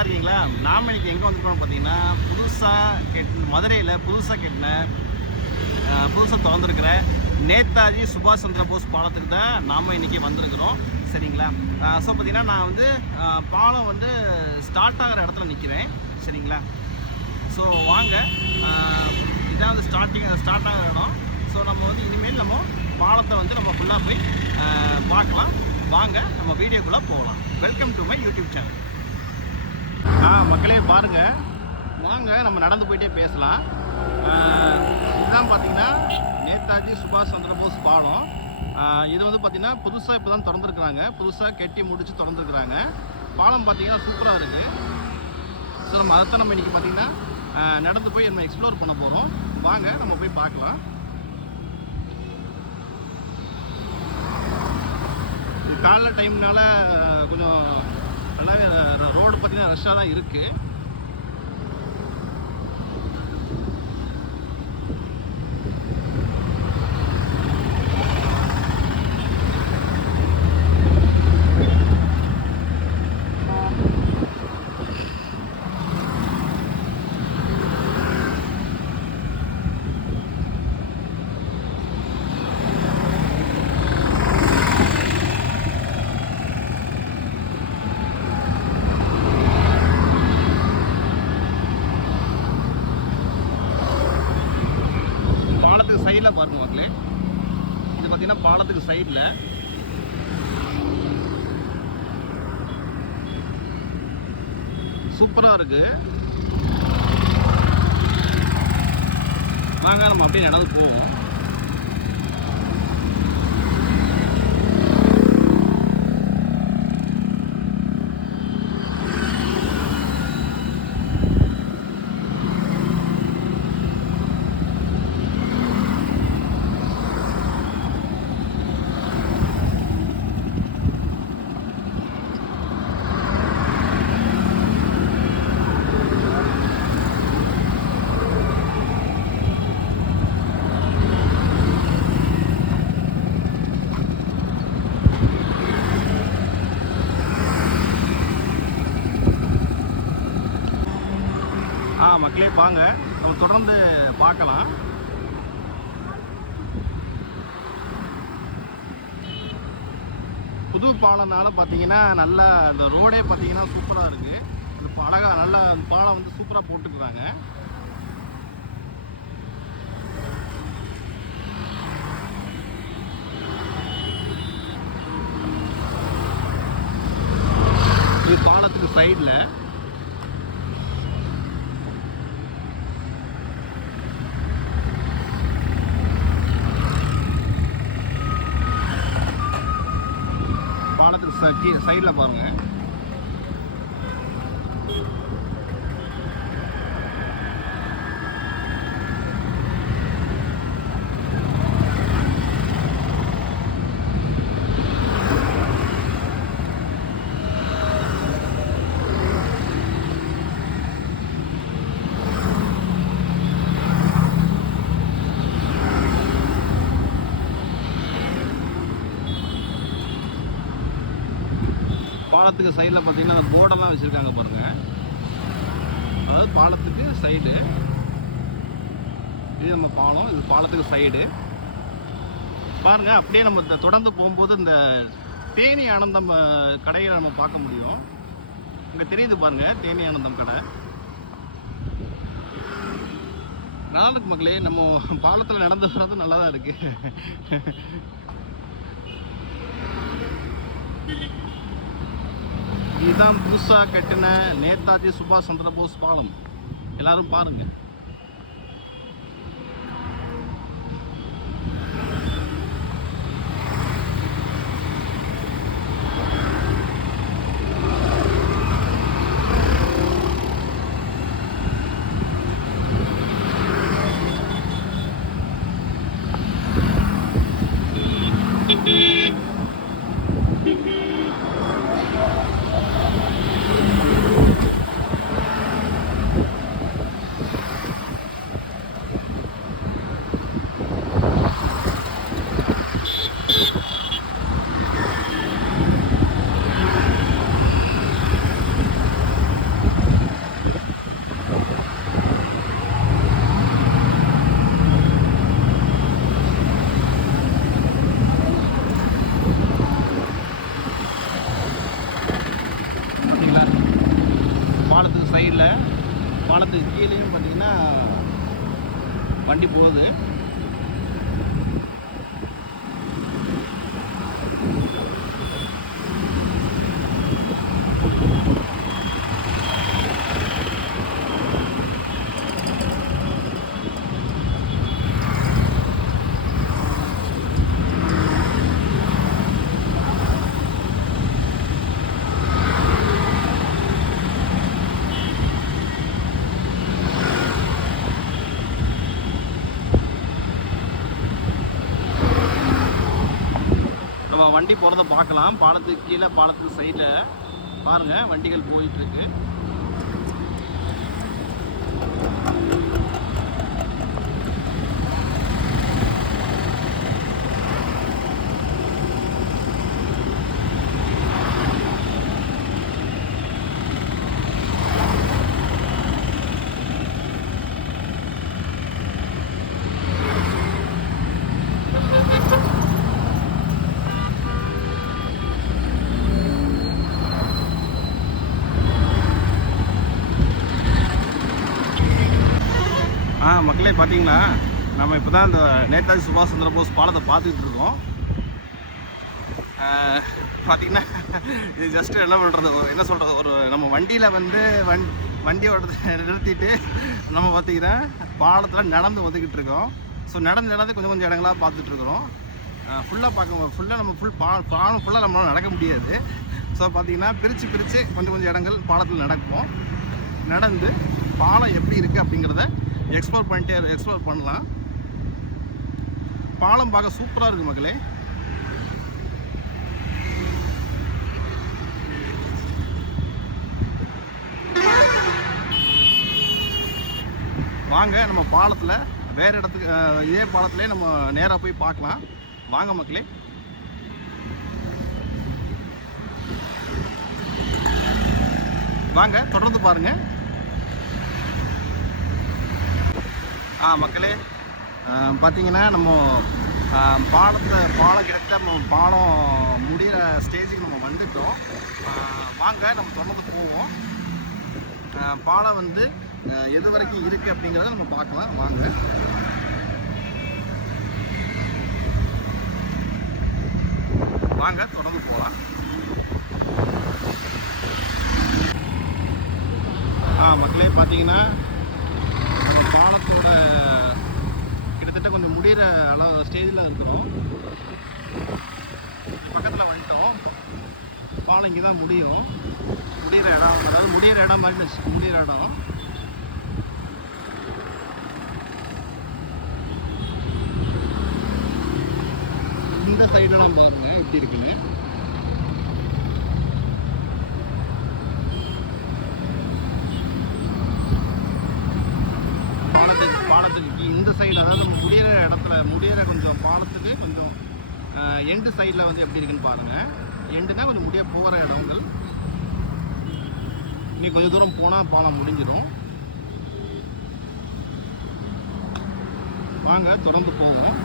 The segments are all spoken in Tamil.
நல்லா இருக்கீங்களா? நாம் இன்னைக்கு எங்கே வந்திருக்கோம்னு பார்த்தீங்கன்னா, மதுரையில் புதுசாக திறந்துருக்கிற நேதாஜி சுபாஷ் சந்திர போஸ் பாலத்துக்கு தான் நாம் இன்றைக்கி வந்திருக்கிறோம். சரிங்களா? ஸோ பார்த்தீங்கன்னா நான் வந்து பாலம் வந்து ஸ்டார்ட் ஆகிற இடத்துல நிற்கிறேன். சரிங்களா? ஸோ வாங்க, இதான் வந்து ஸ்டார்ட் ஆகிற இடம். ஸோ நம்ம வந்து இனிமேல் நம்ம பாலத்தை வந்து நம்ம ஃபுல்லாக போய் பார்க்கலாம். வாங்க நம்ம வீடியோக்குள்ளே போகலாம். Welcome to my YouTube channel. மக்களே பாருங்கள், வாங்க நம்ம நடந்து போயிட்டே பேசலாம். இதுதான் பார்த்தீங்கன்னா நேதாஜி சுபாஷ் சந்திர போஸ் பாலம். இதை வந்து பார்த்திங்கன்னா புதுசாக இப்போ தான் திறந்துருக்குறாங்க. புதுசாக கெட்டி முடித்து திறந்துருக்குறாங்க. பாலம் பார்த்திங்கன்னா சூப்பராக இருக்குது. ஸோ நம்ம அதைத்தான் நம்ம இன்றைக்கி பார்த்திங்கன்னா நடந்து போய் நம்ம எக்ஸ்ப்ளோர் பண்ண போகிறோம். வாங்க நம்ம போய் பார்க்கலாம். காலைல டைம்னால கொஞ்சம் நல்லாவே ரோடு பார்த்திங்கன்னா ரஷ்ஷாக தான் இருக்குது. சைடில் பாருங்க மக்களே, இது பார்த்தீங்கன்னா பாலத்துக்கு சைடில் சூப்பராக இருக்குது. வாங்க நம்ம அப்படியே நடந்து போவோம். மக்களே வாங்க நம்ம தொடர்ந்து பார்க்கலாம். புது பாலம்னால பார்த்தீங்கன்னா நல்லா இந்த ரோடே பார்த்தீங்கன்னா சூப்பராக இருக்குது. இந்த அழகாக நல்லா பாலம் வந்து சூப்பராக போட்டுக்கிறாங்க. இது பாலத்துக்கு சைடில் சைடில் பாருங்க. பாலத்துக்கு சைடில் பார்த்தீங்கன்னா அந்த போர்டெல்லாம் வச்சுருக்காங்க பாருங்கள். அதாவது பாலத்துக்கு சைடு இது நம்ம பாலம், இது பாலத்துக்கு சைடு பாருங்கள். அப்படியே நம்ம தொடர்ந்து போகும்போது அந்த தேனி ஆனந்தம் கடையை நம்ம பார்க்க முடியும். இங்கே தெரியுது பாருங்கள், தேனி ஆனந்தம் கடை. நல்லா இருக்கு மக்களே. நம்ம பாலத்தில் நடந்து வர்றது நல்லா தான் இருக்குது. இதுதான் புதுசாக கட்டின நேதாஜி சுபாஷ் சந்திர போஸ் பாலம். எல்லாரும் பாருங்க. சைடில் பாலத்துக்கு கீழேயும் பார்த்தீங்கன்னா வண்டி போகுது. வண்டி போகிறத பார்க்கலாம். பாலத்துக்கு கீழே பாலத்துக்கு சைடில் பாருங்கள் வண்டிகள் போயிட்டுருக்கு. மக்களே பார்த்தீங்கன்னா நம்ம இப்போ தான் இந்த நேதாஜி சுபாஷ் சந்திர போஸ் பாலத்தை பார்த்துக்கிட்டு இருக்கோம். பார்த்தீங்கன்னா இது ஜஸ்ட்டு என்ன பண்ணுறது, என்ன சொல்கிறது, ஒரு நம்ம வண்டியில் வந்து வண்டியோட நிறுத்திட்டு நம்ம பார்த்திங்கன்னா பாலத்தில் நடந்து வந்துக்கிட்டு இருக்கோம். ஸோ நடந்து கொஞ்சம் கொஞ்சம் இடங்களாக பார்த்துட்ருக்குறோம். ஃபுல்லாக நம்ம பாலம் ஃபுல்லாக நம்மளால் நடக்க முடியாது. ஸோ பார்த்திங்கன்னா பிரித்து கொஞ்சம் இடங்கள் பாலத்தில் நடந்து பாலம் எப்படி இருக்குது அப்படிங்கிறத எக்ஸ்ப்ளோர் பண்ணலாம். பாலம் பார்க்க சூப்பராக இருக்குது மக்களே. வாங்க நம்ம பாலத்தில் வேறு இடத்துக்கு இதே பாலத்திலே நம்ம நேராக போய் பார்க்கலாம். வாங்க மக்களே. வாங்க தொடர்ந்து பாருங்கள். மக்களே பார்த்தீங்கன்னா நம்ம பாலம் கிட்ட நம்ம பாலம் முடிகிற ஸ்டேஜுக்கு நம்ம வந்துட்டோம். வாங்க நம்ம தொடர்ந்து போவோம். பாலம் வந்து எது வரைக்கும் இருக்குது அப்படிங்கிறத நம்ம பார்க்கலாம். வாங்க தொடர்ந்து போகலாம். மக்களே பார்த்தீங்கன்னா கிட்டத்தட்ட கொஞ்சம் முடிகிற அளவு ஸ்டேஜில் இருக்கிறோம். பக்கத்தில் வந்துட்டோம். பாலம் இங்கே தான் முடியும். முடிகிற இடம், அதாவது முடிகிற இடம் மாதிரி முடிகிற இடம். இந்த சைடெல்லாம் பாருங்க எப்படி இருக்குன்னு. இந்த சைடு, அதாவது முடிகிற கொஞ்சம் பாலத்துக்கு கொஞ்சம் எண்டு சைடில் வந்து எப்படி இருக்குன்னு பாருங்கள். எண்டுனா கொஞ்சம் முடிய போகிற இடங்கள். இன்னைக்கு கொஞ்சம் தூரம் போனால் பாலம் முடிஞ்சிடும். வாங்க தொடர்ந்து போவோம்.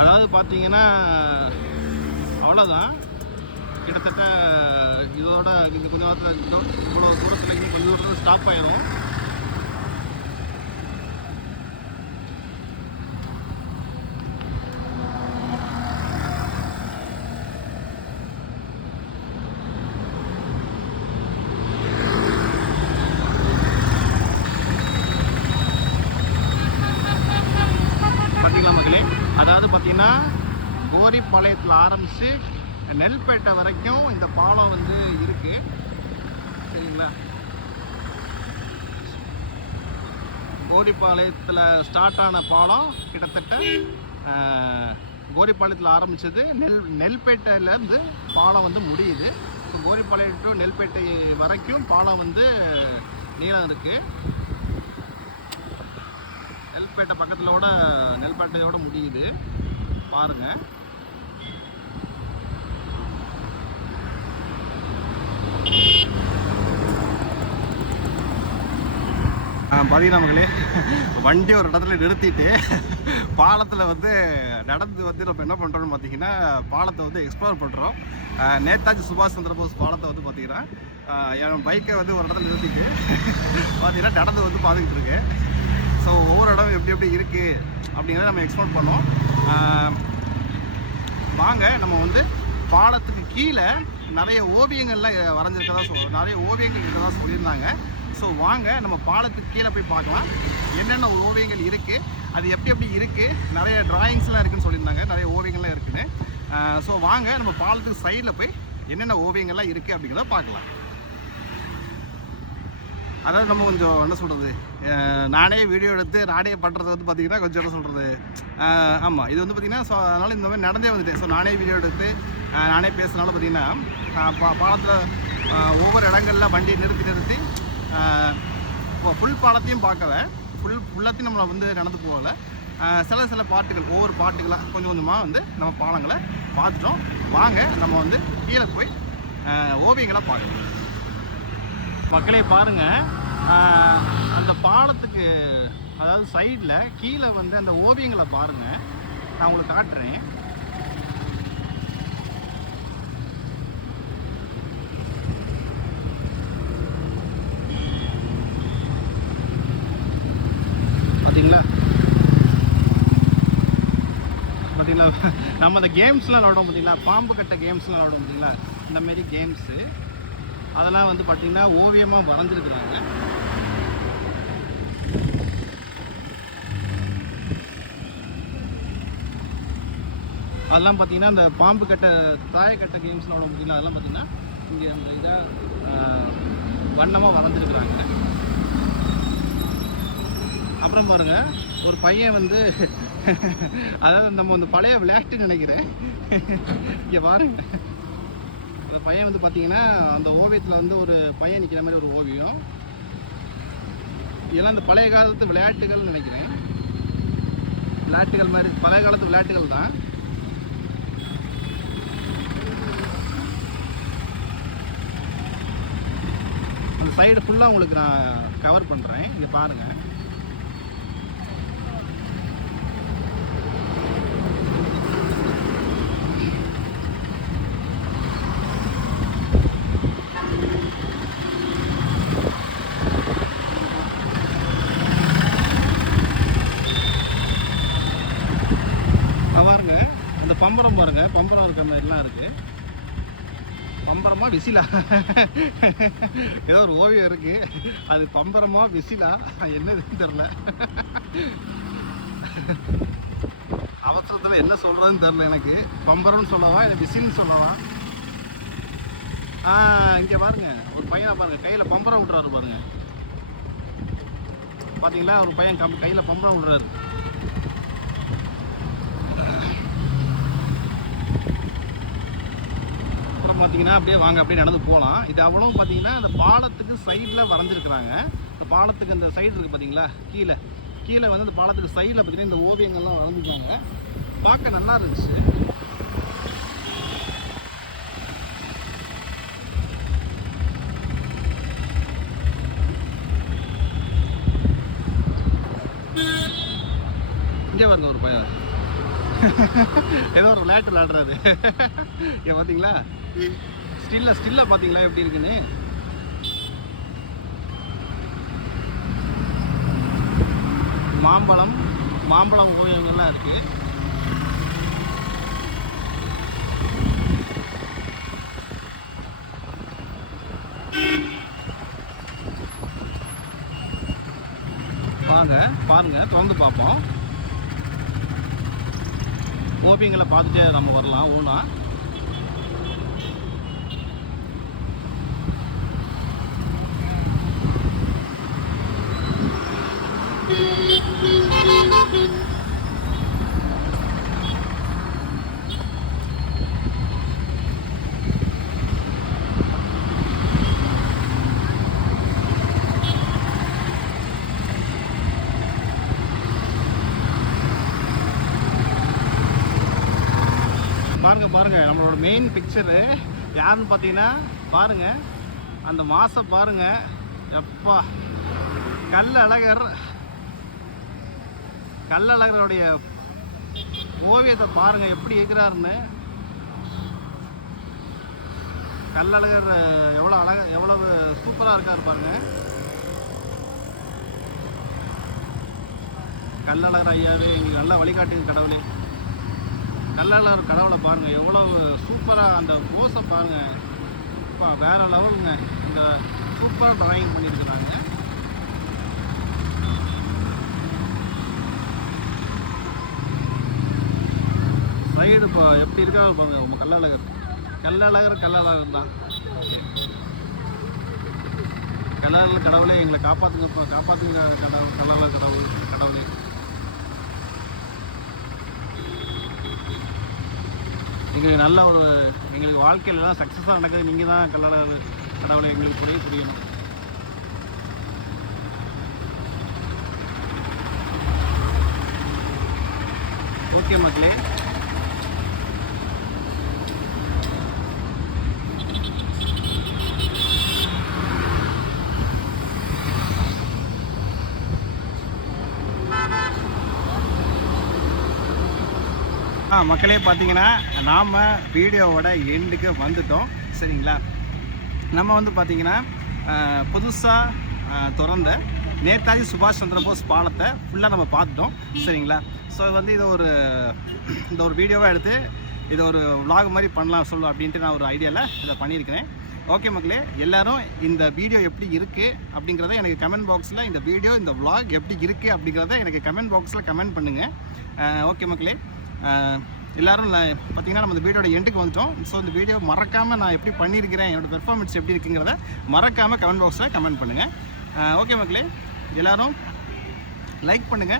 அதாவது பார்த்தீங்கன்னா அவ்வளோதான். கிட்டத்தட்ட இதோட இது கொஞ்சம் நேரத்தில் இவ்வளோ தூரத்தில் இங்கே கொஞ்சம் தூரத்தில் ஸ்டாப் ஆயிடும். பார்த்தீங்களா மக்களே, அதாவது பார்த்தீங்கன்னா கோரிப்பாளையத்தில் ஆரம்பித்து நெல்பேட்டை வரைக்கும் இந்த பாலம் வந்து இருக்குது. சரிங்களா, கோரிப்பாளையத்தில் ஸ்டார்ட் ஆன பாலம் கிட்டத்தட்ட கோரிப்பாளையத்தில் ஆரம்பித்தது நெல்பேட்டையிலேருந்து பாலம் வந்து முடியுது. ஸோ கோரிப்பாளையம் டு நெல்பேட்டை வரைக்கும் பாலம் வந்து நீளம் இருக்குது. நெல்பேட்டை நெல்பேட்டையோட முடியுது பாருங்கள். பார்த்தீங்கன்னா மக்களே, வண்டி ஒரு இடத்துல நிறுத்திட்டு பாலத்தில் வந்து நடந்து வந்து நம்ம என்ன பண்ணுறோம்னு பார்த்தீங்கன்னா, பாலத்தை வந்து எக்ஸ்ப்ளோர் பண்ணுறோம். நேதாஜி சுபாஷ் சந்திர போஸ் பாலத்தை வந்து பார்த்தீங்கன்னா என் பைக்கை வந்து ஒரு இடத்துல நிறுத்திட்டு பார்த்தீங்கன்னா நடந்து வந்து பார்த்துக்கிட்டு இருக்கேன். ஸோ ஒவ்வொரு இடம் எப்படி எப்படி இருக்குது அப்படிங்கிறத நம்ம எக்ஸ்ப்ளோர் பண்ணோம். வாங்க நம்ம வந்து பாலத்துக்கு கீழே நிறைய ஓவியங்கள்லாம் வரைஞ்சிருக்கதா நிறைய ஓவியங்கள் இருக்கிறதா சொல்லியிருந்தாங்க. ஸோ வாங்க நம்ம பாலத்துக்கு கீழே போய் பார்க்கலாம் என்னென்ன ஓவியங்கள் இருக்குது, அது எப்படி எப்படி இருக்குது, நிறைய டிராயிங்ஸ்லாம் இருக்குதுன்னு சொல்லியிருந்தாங்க, நிறைய ஓவியங்கள்லாம் இருக்குதுன்னு. ஸோ வாங்க நம்ம பாலத்துக்கு சைடில் போய் என்னென்ன ஓவியங்கள்லாம் இருக்குது அப்படிங்கிறத பார்க்கலாம். அதாவது நம்ம கொஞ்சம் என்ன சொல்கிறது, நானே வீடியோ எடுத்து நானே பண்ணுறது வந்து பார்த்திங்கன்னா கொஞ்சம் என்ன சொல்கிறது, ஆமாம் இது வந்து பார்த்திங்கன்னா ஸோ அதனால் இந்த மாதிரி நடந்தே வந்துட்டேன். ஸோ நானே வீடியோ எடுத்து நானே பேசுனால பார்த்திங்கன்னா பாலத்தில் ஒவ்வொரு இடங்களில் வண்டியை நிறுத்தி ஃபுல் பாலத்தையும் பார்க்கல, ஃபுல்லாத்தையும் நம்மளை வந்து நடந்து போகலை. சில பாட்டுகள் ஒவ்வொரு பாட்டுகளாக கொஞ்சம் கொஞ்சமாக வந்து நம்ம பாலங்களை பார்த்துட்டோம். வாங்க நம்ம வந்து கீழே போய் ஓவியங்களை பார்க்கலாம். மக்களே பாருங்கள், அந்த பாலத்துக்கு அதாவது சைடில் கீழே வந்து அந்த ஓவியங்களை பாருங்கள், நான் உங்களுக்கு காட்டுறேன். பார்த்தீங்களா பார்த்தீங்களா, நம்ம அந்த கேம்ஸ்லாம் விளாடுவோம் பார்த்தீங்களா, பாம்பு கட்ட கேம்ஸ்லாம் விளாடுவோம் பார்த்தீங்களா, இந்தமாரி கேம்ஸு அதெல்லாம் வந்து பார்த்திங்கன்னா ஓவியமாக வரைஞ்சிருக்கிறாங்க. அதெல்லாம் பார்த்திங்கன்னா இந்த பாம்பு கட்ட தாயக்கட்ட கேம்ஸ்லாம் விட பார்த்திங்கன்னா அதெல்லாம் பார்த்திங்கன்னா இங்கே அந்த இதாக வண்ணமாக வரைஞ்சிருக்கிறாங்க. அப்புறம் பாருங்கள், ஒரு பையன் வந்து அதாவது நம்ம அந்த பழைய விளையாட்டுன்னு நினைக்கிறேன். இங்கே பாருங்கள், அந்த பையன் வந்து பார்த்தீங்கன்னா அந்த ஓவியத்தில் வந்து ஒரு பையன் நிற்கிற மாதிரி ஒரு ஓவியம். இதெல்லாம் இந்த பழைய காலத்து விளையாட்டுகள்னு நினைக்கிறேன். விளையாட்டுகள் மாதிரி பழைய காலத்து விளையாட்டுகள் தான். அந்த சைடு ஃபுல்லாக உங்களுக்கு நான் கவர் பண்ணுறேன், இங்கே பாருங்கள். பம்பரம் பாருங்க, பம்பரம் இருக்கிற மாதிரிலாம் இருக்கு. பம்பரமா விசிலா ஏதோ ஒரு ஓவியம் இருக்கு, அது பம்பரமா விசிலா என்னதுன்னு தெரியல. அவசரத்தில் என்ன சொல்றதுன்னு தெரியல எனக்கு. பம்பரம்னு சொல்லவா இல்லை விசில்னு சொல்லவா? இங்கே பாருங்க, ஒரு பையனை பாருங்க கையில் பம்பரம் விட்டுறாரு பாருங்க. பார்த்தீங்களா, ஒரு பையன் கையில் பம்பரம் விடுறாரு. பார்த்தீங்கன்னா அப்படியே வாங்க அப்படியே நடந்து போகலாம். இது அவ்வளோ பார்த்தீங்கன்னா அந்த பாலத்துக்கு சைடில் வரைஞ்சிருக்கிறாங்க. இந்த பாலத்துக்கு இந்த சைடு இருக்குது பார்த்தீங்களா, கீழே வந்து இந்த பாலத்துக்கு சைடில் பார்த்தீங்கன்னா இந்த ஓவியங்கள்லாம் வரைஞ்சிருக்காங்க. பார்க்க நல்லா இருந்துச்சு. இங்கே பாருங்க, ஒரு பையன் ஏதோ ஒரு விளையாட்டு விளையாடுறாரு. ஏன் பார்த்தீங்களா, ஸ்டில்லாக பார்த்தீங்களா எப்படி இருக்குன்னு. மாம்பழம் ஓவியங்கள்லாம் இருக்கு. பாருங்க திறந்து பார்ப்போம். ஓவியங்களை பார்த்துட்டே நம்ம வரலாம் ஊனா. பாருங்க நம்மளோட மெயின் பிக்சரு யாருன்னு பார்த்தீங்கன்னா பாருங்க, அந்த மாசை பாருங்க. எப்பா கள்ளழகருடைய ஓவியத்தை பாருங்க எப்படி இருக்கிறாருன்னு. கள்ளழகர் எவ்வளவு சூப்பரா இருக்காரு பாருங்க. கள்ளழகர் ஐயாவே இங்கே நல்லா வழிகாட்டுங்க கடவுளே. கள்ளழகர் கடவுளை பாருங்க எவ்வளவு சூப்பரா அந்த போஸை பாருங்க. வேற லெவலுங்க. இந்த சூப்பராக டிராயிங் பண்ணியிருக்கிறாங்க. சைடு இப்போ எப்படி இருக்காங்க பாருங்க. உங்க கள்ளழகர் தான். கள்ளழகர் கடவுளே எங்களை காப்பாற்றுங்க, காப்பாற்றுங்க கள்ளழகர் கடவுளே. எங்களுக்கு நல்ல எங்களுக்கு வாழ்க்கையில் எல்லாம் சக்ஸஸாக நடக்குது. நீங்கள் தான் கள்ளழகர் கடவுளை எங்களுக்கு புரியணும். ஓகே மக்களே, மக்களே பார்த்தீங்கன்னா நாம் வீடியோவோட எண்டுக்கு வந்துட்டோம். சரிங்களா, நம்ம வந்து பார்த்திங்கன்னா புதுசாக திறந்த நேதாஜி சுபாஷ் சந்திர போஸ் பாலத்தை ஃபுல்லாக நம்ம பார்த்துட்டோம். சரிங்களா, ஸோ வந்து இந்த ஒரு வீடியோவாக எடுத்து இதை ஒரு vlog மாதிரி பண்ணலாம் அப்படின்ட்டு நான் ஒரு ஐடியாவில் இதை பண்ணியிருக்கிறேன். ஓகே மக்களே, எல்லோரும் இந்த வீடியோ எப்படி இருக்குது அப்படிங்கிறத எனக்கு கமெண்ட் பாக்ஸில் இந்த vlog எப்படி இருக்குது அப்படிங்கிறத எனக்கு கமெண்ட் பாக்ஸில் கமெண்ட் பண்ணுங்கள். ஓகே மக்களே, எல்லோரும் பார்த்திங்கன்னா நம்ம இந்த வீடியோட எண்டுக்கு வந்துட்டோம். ஸோ இந்த வீடியோ மறக்காமல் நான் எப்படி பண்ணியிருக்கிறேன், என்னோடய பெர்ஃபார்மன்ஸ் எப்படி இருக்குங்கிறத மறக்காமல் கமெண்ட் பாக்ஸில் கமெண்ட் பண்ணுங்கள். ஓகே மக்களே, எல்லோரும் லைக் பண்ணிங்க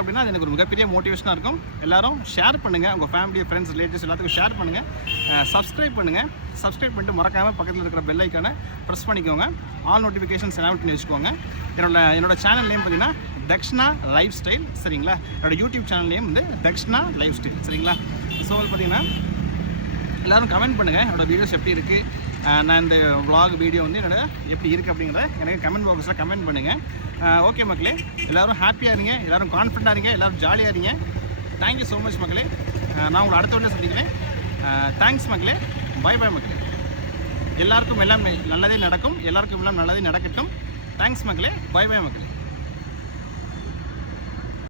அப்படின்னா அது எனக்கு ஒரு மிகப்பெரிய மோட்டிவேஷனாக இருக்கும். எல்லோரும் ஷேர் பண்ணுங்கள், உங்கள் ஃபேமிலி, ஃப்ரெண்ட்ஸ், ரிலேட்டிவ்ஸ் எல்லாத்துக்கும் ஷேர் பண்ணுங்கள். சப்ஸ்கிரைப் பண்ணிட்டு மறக்காமல் பக்கத்தில் இருக்கிற பெல் ஐக்கானை ப்ரெஸ் பண்ணிக்கோங்க. ஆல் நோட்டிஃபிகேஷன்ஸ் எனேபிள் பண்ணி வச்சுக்கோங்க. என்னோட சேனல் நேம் பார்த்தீங்கன்னா தக்ஷனா லைஃப் ஸ்டைல். சரிங்களா, என்னோட யூடியூப் சேனல் நேம் வந்து தக்ஷனா லைஃப் ஸ்டைல். சரிங்களா, ஸோ பார்த்தீங்கன்னா எல்லோரும் கமெண்ட் பண்ணுங்கள் என்னோடய வீடியோஸ் எப்படி இருக்குது, நான் இந்த vlog வீடியோ வந்து என்னோட எப்படி இருக்குது அப்படிங்கிறத எனக்கு கமெண்ட் பாக்ஸில் கமெண்ட் பண்ணுங்கள். ஓகே மக்களே, எல்லோரும் ஹாப்பியாக இருங்க, எல்லோரும் கான்ஃபிடண்ட்டாக இருங்க, எல்லோரும் ஜாலியாக இருங்க. தேங்க்யூ ஸோ மச் மக்களே. நான் உங்களை அடுத்த உடனே சந்திக்கிறேன். தேங்க்ஸ் மக்களே. பாய் மக்களே. எல்லாருக்கும் எல்லாம் நல்லதே நடக்கும், எல்லாருக்கும் எல்லாம் நல்லதே நடக்கட்டும். தேங்க்ஸ் மக்களே. பாய் மக்களே.